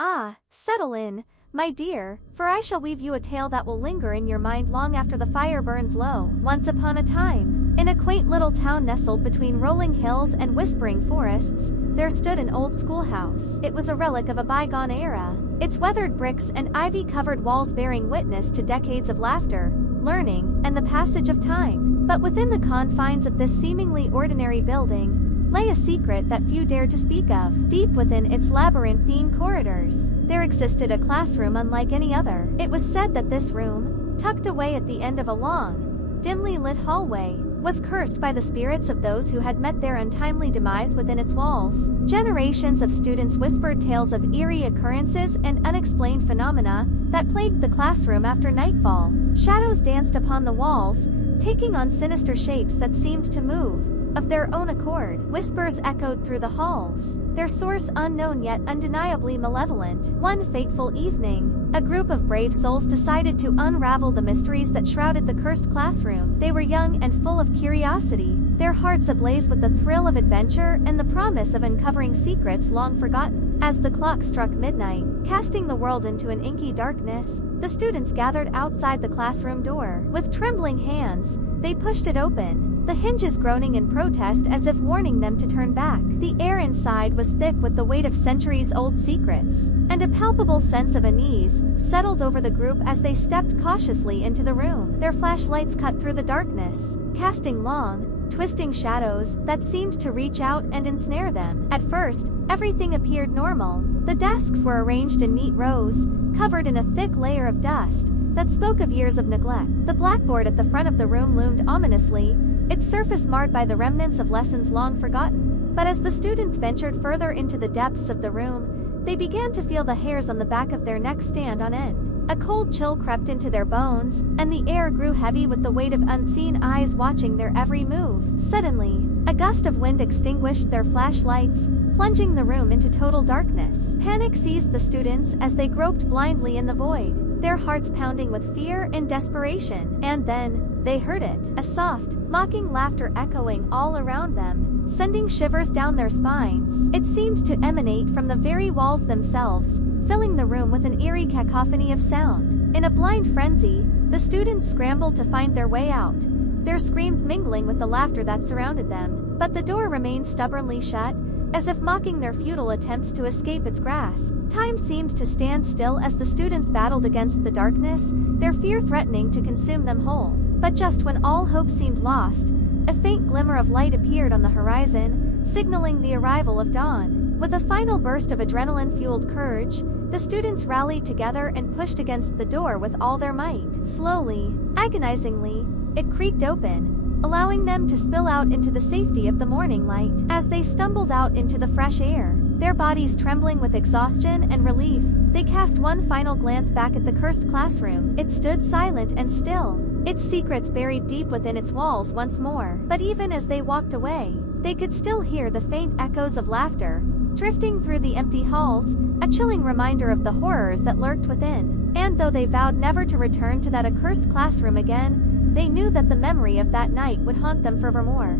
Ah, settle in, my dear, for I shall weave you a tale that will linger in your mind long after the fire burns low. Once upon a time, in a quaint little town nestled between rolling hills and whispering forests, there stood an old schoolhouse. It was a relic of a bygone era, its weathered bricks and ivy-covered walls bearing witness to decades of laughter, learning, and the passage of time. But within the confines of this seemingly ordinary building lay a secret that few dared to speak of. Deep within its labyrinthine corridors, there existed a classroom unlike any other. It was said that this room, tucked away at the end of a long, dimly lit hallway, was cursed by the spirits of those who had met their untimely demise within its walls. Generations of students whispered tales of eerie occurrences and unexplained phenomena that plagued the classroom after nightfall. Shadows danced upon the walls, taking on sinister shapes that seemed to move of their own accord. Whispers echoed through the halls, their source unknown yet undeniably malevolent. One fateful evening, a group of brave souls decided to unravel the mysteries that shrouded the cursed classroom. They were young and full of curiosity, their hearts ablaze with the thrill of adventure and the promise of uncovering secrets long forgotten. As the clock struck midnight, casting the world into an inky darkness, the students gathered outside the classroom door. With trembling hands, they pushed it open, the hinges groaning in protest as if warning them to turn back. The air inside was thick with the weight of centuries-old secrets, and a palpable sense of unease settled over the group as they stepped cautiously into the room. Their flashlights cut through the darkness, casting long, twisting shadows that seemed to reach out and ensnare them. At first, everything appeared normal. The desks were arranged in neat rows, covered in a thick layer of dust that spoke of years of neglect. The blackboard at the front of the room loomed ominously, its surface marred by the remnants of lessons long forgotten. But as the students ventured further into the depths of the room, they began to feel the hairs on the back of their necks stand on end. A cold chill crept into their bones, and the air grew heavy with the weight of unseen eyes watching their every move. Suddenly, a gust of wind extinguished their flashlights, plunging the room into total darkness. Panic seized the students as they groped blindly in the void, their hearts pounding with fear and desperation. And then, they heard it. A soft, mocking laughter echoing all around them, sending shivers down their spines. It seemed to emanate from the very walls themselves, filling the room with an eerie cacophony of sound. In a blind frenzy, the students scrambled to find their way out, their screams mingling with the laughter that surrounded them. But the door remained stubbornly shut, as if mocking their futile attempts to escape its grasp. Time seemed to stand still as the students battled against the darkness, their fear threatening to consume them whole. But just when all hope seemed lost, a faint glimmer of light appeared on the horizon, signaling the arrival of dawn. With a final burst of adrenaline-fueled courage, the students rallied together and pushed against the door with all their might. Slowly, agonizingly, it creaked open, allowing them to spill out into the safety of the morning light. As they stumbled out into the fresh air, their bodies trembling with exhaustion and relief, they cast one final glance back at the cursed classroom. It stood silent and still, its secrets buried deep within its walls once more. But even as they walked away, they could still hear the faint echoes of laughter drifting through the empty halls, a chilling reminder of the horrors that lurked within. And though they vowed never to return to that accursed classroom again, they knew that the memory of that night would haunt them forevermore.